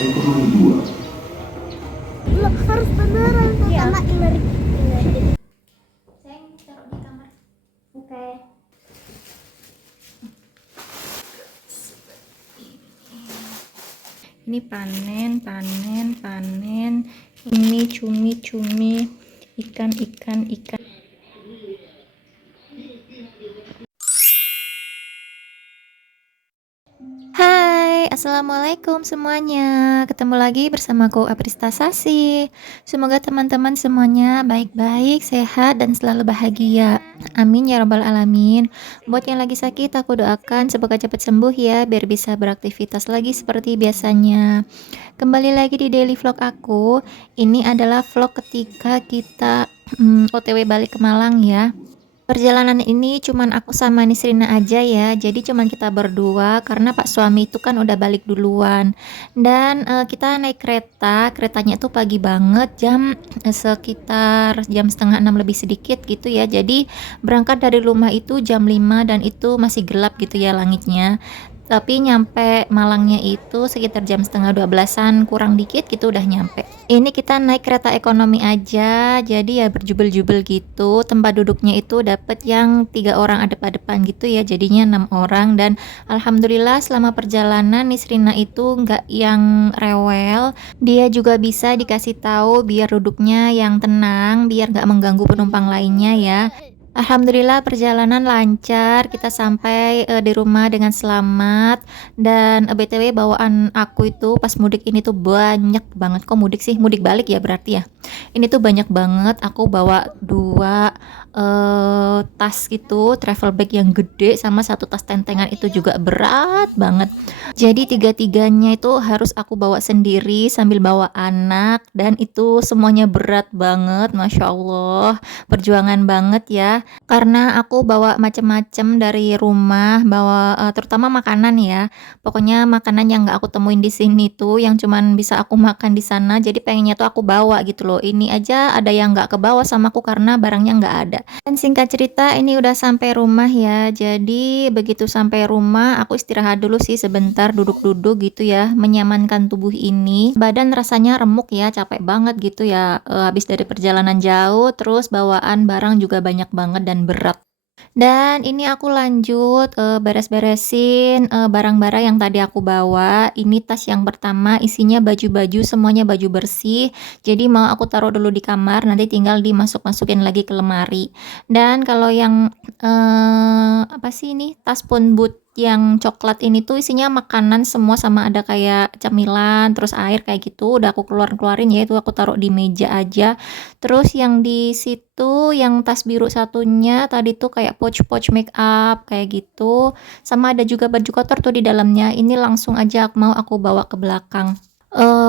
Ekonomi 2. Loh, harus beneran Iya. sama imerik. Sayang, taruh di kamar. Oke. Ini panen. Ini cumi, ikan. Hai, assalamualaikum semuanya. Ketemu lagi bersamaku Aprista Sasi. Semoga teman-teman semuanya baik-baik, sehat, dan selalu bahagia. Amin ya robbal alamin. Buat yang lagi sakit, aku doakan semoga cepat sembuh ya, biar bisa beraktivitas lagi seperti biasanya. Kembali lagi di daily vlog aku. Ini adalah vlog ketika kita OTW balik ke Malang ya. Perjalanan ini cuman aku sama Nisrina aja ya, jadi cuman kita berdua karena Pak suami itu kan udah balik duluan. Dan kita naik keretanya itu pagi banget, jam sekitar jam setengah 6 lebih sedikit gitu ya. Jadi berangkat dari rumah itu jam 5 dan itu masih gelap gitu ya langitnya. Tapi nyampe Malangnya itu sekitar jam setengah 12-an kurang dikit gitu udah nyampe. Ini kita naik kereta ekonomi aja, jadi ya berjubel-jubel gitu. Tempat duduknya itu dapet yang 3 orang adep-adepan gitu ya, jadinya 6 orang. Dan alhamdulillah selama perjalanan Nisrina itu nggak yang rewel. Dia juga bisa dikasih tahu biar duduknya yang tenang, biar nggak mengganggu penumpang lainnya ya. Alhamdulillah perjalanan lancar, kita sampai di rumah dengan selamat. Dan BTW bawaan aku itu pas mudik ini tuh banyak banget. Kok mudik sih? Mudik balik ya berarti ya. Ini tuh banyak banget. Aku bawa 2 tas gitu, travel bag yang gede sama 1 tas tentengan itu juga berat banget. Jadi 3-tiganya itu harus aku bawa sendiri sambil bawa anak, dan itu semuanya berat banget, Masya Allah. Perjuangan banget ya. Karena aku bawa macem-macem dari rumah, bawa terutama makanan ya. Pokoknya makanan yang nggak aku temuin di sini tuh, yang cuman bisa aku makan di sana. Jadi pengennya tuh aku bawa gitu loh. Ini aja ada yang nggak kebawa sama aku karena barangnya nggak ada. Dan singkat cerita, ini udah sampai rumah ya. Jadi begitu sampai rumah, aku istirahat dulu sih sebentar, duduk-duduk gitu ya, menyamankan tubuh ini. Badan rasanya remuk ya, capek banget gitu ya. Habis dari perjalanan jauh, terus bawaan barang juga banyak banget dan berat. Dan ini aku lanjut beres-beresin barang-barang yang tadi aku bawa. Ini tas yang pertama isinya baju-baju, semuanya baju bersih. Jadi mau aku taruh dulu di kamar, nanti tinggal dimasuk-masukin lagi ke lemari. Dan kalau yang apa sih ini, tas pun boot yang coklat ini tuh isinya makanan semua, sama ada kayak camilan, terus air kayak gitu. Udah aku keluarin ya, itu aku taruh di meja aja. Terus yang di situ yang tas biru satunya tadi tuh kayak pouch make up kayak gitu. Sama ada juga baju kotor tuh di dalamnya. Ini langsung aja mau aku bawa ke belakang.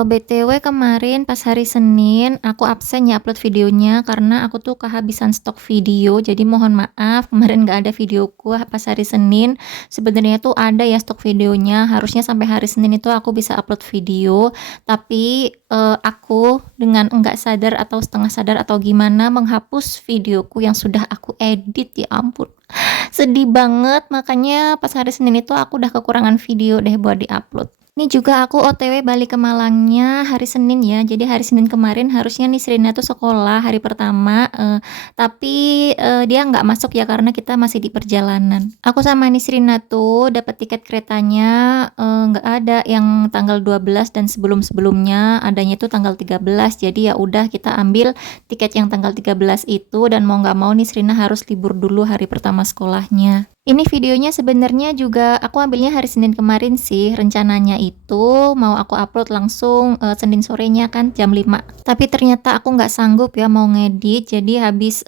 BTW kemarin pas hari Senin aku absen ya upload videonya karena aku tuh kehabisan stok video. Jadi mohon maaf kemarin nggak ada videoku pas hari Senin. Sebenarnya tuh ada ya stok videonya. Harusnya sampai hari Senin itu aku bisa upload video. Tapi aku dengan enggak sadar atau setengah sadar atau gimana menghapus videoku yang sudah aku edit, ya ampun. Sedih banget, makanya pas hari Senin itu aku udah kekurangan video deh buat diupload. Ini juga aku OTW balik ke Malangnya hari Senin ya. Jadi hari Senin kemarin harusnya Nisrina tuh sekolah hari pertama, tapi dia nggak masuk ya karena kita masih di perjalanan. Aku sama Nisrina tuh dapat tiket keretanya nggak ada yang tanggal 12 dan sebelum-sebelumnya, adanya tuh tanggal 13. Jadi ya udah kita ambil tiket yang tanggal 13 itu, dan mau nggak mau Nisrina harus libur dulu hari pertama sekolahnya. Ini videonya sebenarnya juga aku ambilnya hari Senin kemarin sih. Rencananya itu mau aku upload langsung Senin sorenya kan jam 5. Tapi ternyata aku nggak sanggup ya mau ngedit. Jadi habis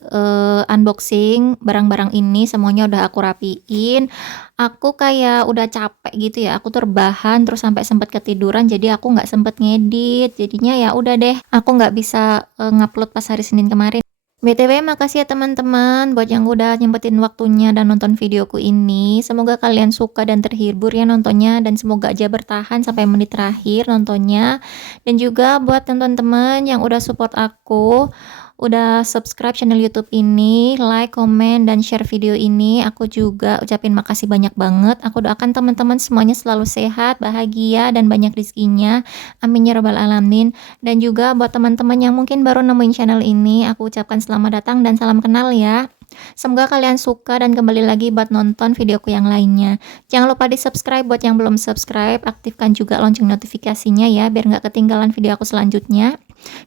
unboxing barang-barang ini semuanya udah aku rapiin. Aku kayak udah capek gitu ya. Aku terbahan terus sampai sempat ketiduran. Jadi aku nggak sempet ngedit. Jadinya ya udah deh. Aku nggak bisa ngupload pas hari Senin kemarin. BTW makasih ya teman-teman buat yang udah nyempetin waktunya dan nonton videoku ini. Semoga kalian suka dan terhibur ya nontonnya, dan semoga aja bertahan sampai menit terakhir nontonnya. Dan juga buat teman-teman yang udah support aku, udah subscribe channel YouTube ini, like, komen, dan share video ini. Aku juga ucapin makasih banyak banget. Aku doakan teman-teman semuanya selalu sehat, bahagia, dan banyak rezekinya. Amin ya robbal alamin. Dan juga buat teman-teman yang mungkin baru nemuin channel ini, aku ucapkan selamat datang dan salam kenal ya. Semoga kalian suka dan kembali lagi buat nonton videoku yang lainnya. Jangan lupa di subscribe buat yang belum subscribe, aktifkan juga lonceng notifikasinya ya biar nggak ketinggalan video aku selanjutnya.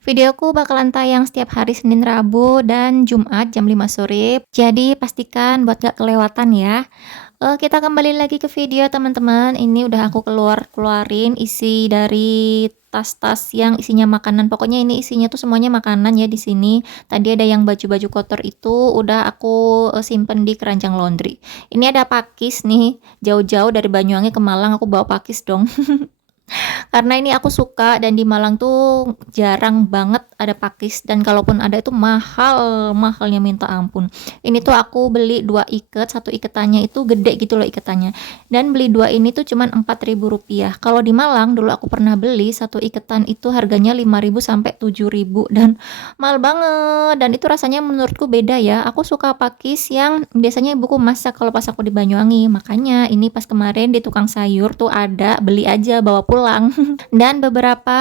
Videoku bakalan tayang setiap hari Senin, Rabu, dan Jumat jam 5 sore. Jadi pastikan buat gak kelewatan ya. Kita kembali lagi ke video teman-teman. Ini udah aku keluarin isi dari tas-tas yang isinya makanan. Pokoknya ini isinya tuh semuanya makanan ya di sini. Tadi ada yang baju-baju kotor itu udah aku simpen di keranjang laundry. Ini ada pakis nih, jauh-jauh dari Banyuwangi ke Malang aku bawa pakis dong. Karena ini aku suka dan di Malang tuh jarang banget ada pakis dan kalaupun ada itu mahalnya minta ampun. Ini tuh aku beli 2 ikat, satu ikatannya itu gede gitu loh ikatannya. Dan beli 2 ini tuh cuman Rp4.000. Kalau di Malang dulu aku pernah beli satu ikatan itu harganya 5.000 sampai 7.000 dan mahal banget dan itu rasanya menurutku beda ya. Aku suka pakis yang biasanya ibuku masak kalau pas aku di Banyuwangi. Makanya ini pas kemarin di tukang sayur tuh ada, beli aja bawa pulang. Dan beberapa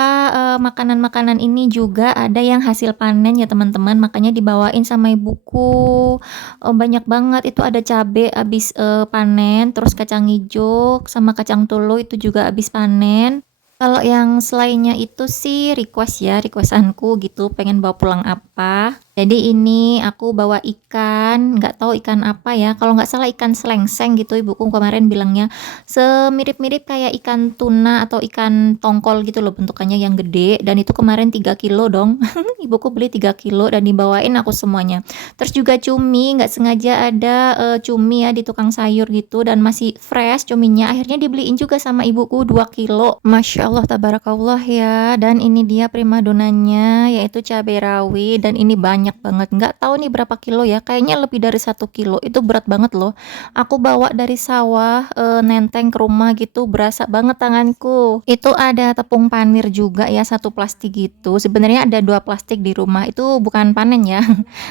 makanan-makanan ini juga ada yang hasil panen ya teman-teman, makanya dibawain sama ibuku. Banyak banget itu ada cabe habis panen, terus kacang hijau sama kacang tolo itu juga habis panen. Kalau yang selainnya itu sih request ya, requestanku gitu, pengen bawa pulang apa. Jadi ini aku bawa ikan, nggak tahu ikan apa ya. Kalau nggak salah ikan selengseng gitu ibuku kemarin bilangnya. Semirip-mirip kayak ikan tuna atau ikan tongkol gitu loh bentukannya yang gede. Dan itu kemarin 3 kilo dong. Ibuku beli 3 kilo dan dibawain aku semuanya. Terus juga cumi, nggak sengaja ada cumi ya di tukang sayur gitu dan masih fresh cuminya. Akhirnya dibeliin juga sama ibuku 2 kilo. Masya Allah tabarakallah ya. Dan ini dia primadonanya yaitu cabai rawit dan ini banyak banget. Nggak tahu nih berapa kilo ya. Kayaknya lebih dari 1 kilo. Itu berat banget loh. Aku bawa dari sawah nenteng ke rumah gitu. Berasa banget tanganku. Itu ada tepung panir juga ya, 1 plastik gitu. Sebenarnya ada 2 plastik di rumah. Itu bukan panen ya.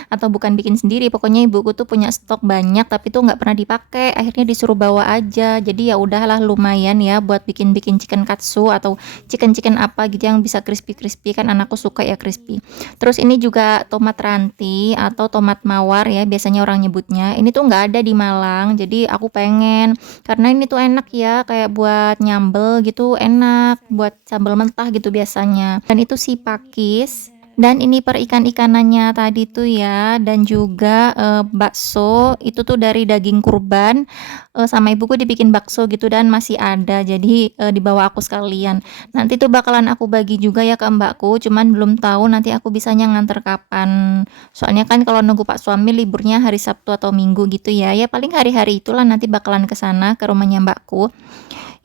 Atau bukan bikin sendiri. Pokoknya ibuku tuh punya stok banyak tapi tuh nggak pernah dipakai. Akhirnya disuruh bawa aja. Jadi ya udahlah lumayan ya buat bikin-bikin chicken katsu atau chicken apa gitu yang bisa crispy kan anakku suka ya crispy. Terus ini juga tomat ranti atau tomat mawar ya biasanya orang nyebutnya. Ini tuh nggak ada di Malang jadi aku pengen karena ini tuh enak ya kayak buat nyambel gitu enak buat sambal mentah gitu biasanya. Dan itu si pakis. Dan ini per ikan-ikanannya tadi tuh ya dan juga bakso itu tuh dari daging kurban sama ibuku dibikin bakso gitu dan masih ada jadi dibawa aku sekalian. Nanti tuh bakalan aku bagi juga ya ke mbakku cuman belum tahu nanti aku bisanya nganter kapan. Soalnya kan kalau nunggu Pak suami liburnya hari Sabtu atau Minggu gitu ya. Ya paling hari-hari itulah nanti bakalan ke sana ke rumahnya mbakku.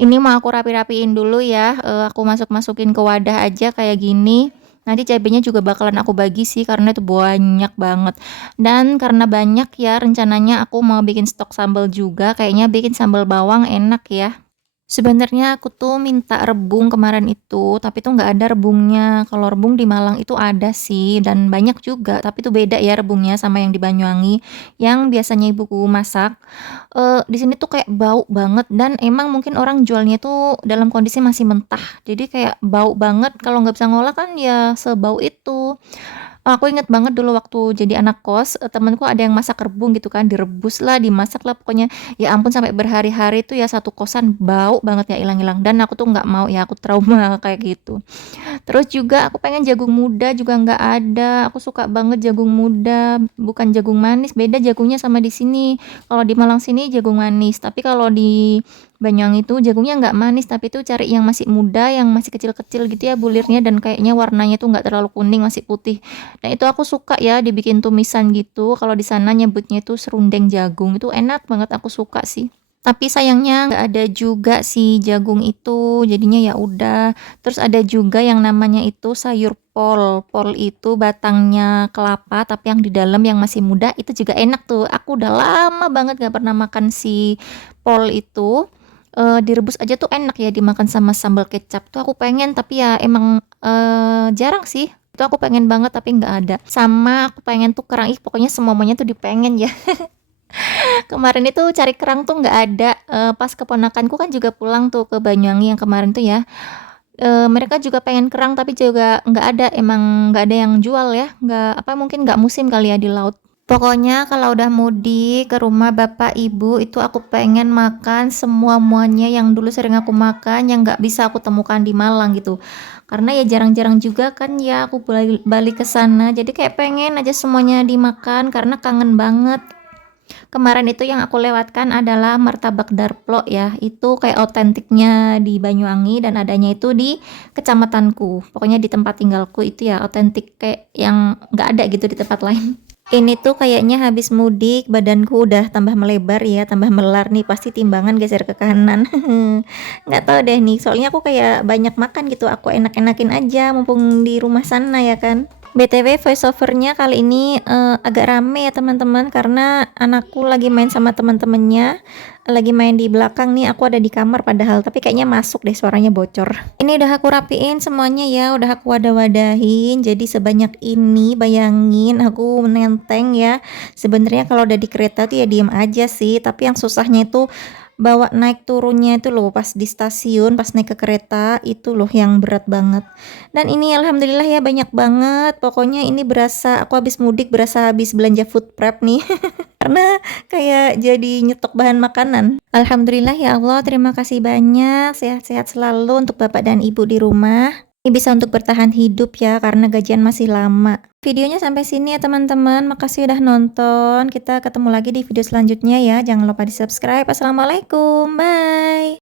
Ini mau aku rapi-rapiin dulu ya. Aku masukin ke wadah aja kayak gini. Nanti cabenya juga bakalan aku bagi sih karena itu banyak banget. Dan karena banyak ya rencananya aku mau bikin stok sambal juga. Kayaknya bikin sambal bawang enak ya. Sebenarnya aku tuh minta rebung kemarin itu, tapi tuh nggak ada rebungnya. Kalau rebung di Malang itu ada sih dan banyak juga, tapi tuh beda ya rebungnya sama yang di Banyuwangi yang biasanya ibuku masak. Di sini tuh kayak bau banget dan emang mungkin orang jualnya tuh dalam kondisi masih mentah. Jadi kayak bau banget kalau nggak bisa ngolah kan ya sebau itu. Aku inget banget dulu waktu jadi anak kos, temenku ada yang masak rebung gitu kan, direbus lah, dimasak lah pokoknya. Ya ampun sampai berhari-hari tuh ya satu kosan bau banget ya ilang-ilang dan aku tuh nggak mau ya, aku trauma kayak gitu. Terus juga aku pengen jagung muda juga nggak ada. Aku suka banget jagung muda, bukan jagung manis, beda jagungnya sama di sini. Kalau di Malang sini jagung manis, tapi kalau di Banyuwangi itu jagungnya nggak manis, tapi itu cari yang masih muda, yang masih kecil-kecil gitu ya bulirnya dan kayaknya warnanya tuh nggak terlalu kuning, masih putih. Nah itu aku suka ya dibikin tumisan gitu. Kalau di sana nyebutnya itu serundeng jagung, itu enak banget aku suka sih. Tapi sayangnya nggak ada juga si jagung itu, jadinya ya udah. Terus ada juga yang namanya itu sayur pol. Pol itu batangnya kelapa, tapi yang di dalam yang masih muda itu juga enak tuh. Aku udah lama banget nggak pernah makan si pol itu. Direbus aja tuh enak ya dimakan sama sambal kecap tuh aku pengen tapi ya emang jarang sih itu aku pengen banget tapi nggak ada. Sama aku pengen tuh kerang, pokoknya semuanya tuh dipengen ya. Kemarin itu cari kerang tuh nggak ada, pas keponakanku kan juga pulang tuh ke Banyuwangi yang kemarin tuh ya, mereka juga pengen kerang tapi juga nggak ada, emang nggak ada yang jual ya, nggak apa, mungkin nggak musim kali ya di laut. Pokoknya kalau udah mudik ke rumah bapak ibu itu aku pengen makan semua-muanya yang dulu sering aku makan, yang nggak bisa aku temukan di Malang gitu. Karena ya jarang-jarang juga kan ya aku balik ke sana, jadi kayak pengen aja semuanya dimakan karena kangen banget. Kemarin itu yang aku lewatkan adalah martabak darplo ya, itu kayak otentiknya di Banyuwangi dan adanya itu di kecamatanku. Pokoknya di tempat tinggalku itu ya otentik kayak yang nggak ada gitu di tempat lain. Ini tuh kayaknya habis mudik badanku udah tambah melebar ya, tambah melar nih, pasti timbangan geser ke kanan. Nggak tahu deh nih, soalnya aku kayak banyak makan gitu, aku enak-enakin aja mumpung di rumah sana ya kan. BTW voiceovernya kali ini agak rame ya teman-teman, karena anakku lagi main sama teman-temannya, lagi main di belakang nih, aku ada di kamar padahal, tapi kayaknya masuk deh, suaranya bocor. Ini udah aku rapiin semuanya ya, udah aku wadah-wadahin, jadi sebanyak ini bayangin aku menenteng ya. Sebenarnya kalau udah di kereta tuh ya diem aja sih, tapi yang susahnya itu bawa naik turunnya itu loh, pas di stasiun, pas naik ke kereta itu loh yang berat banget. Dan ini alhamdulillah ya banyak banget. Pokoknya ini berasa aku habis mudik, berasa habis belanja food prep nih. Karena kayak jadi nyetok bahan makanan. Alhamdulillah ya Allah, terima kasih banyak. Sehat-sehat selalu untuk Bapak dan Ibu di rumah. Ini bisa untuk bertahan hidup ya, karena gajian masih lama. Videonya sampai sini ya teman-teman. Makasih udah nonton. Kita ketemu lagi di video selanjutnya ya. Jangan lupa di subscribe. Assalamualaikum. Bye.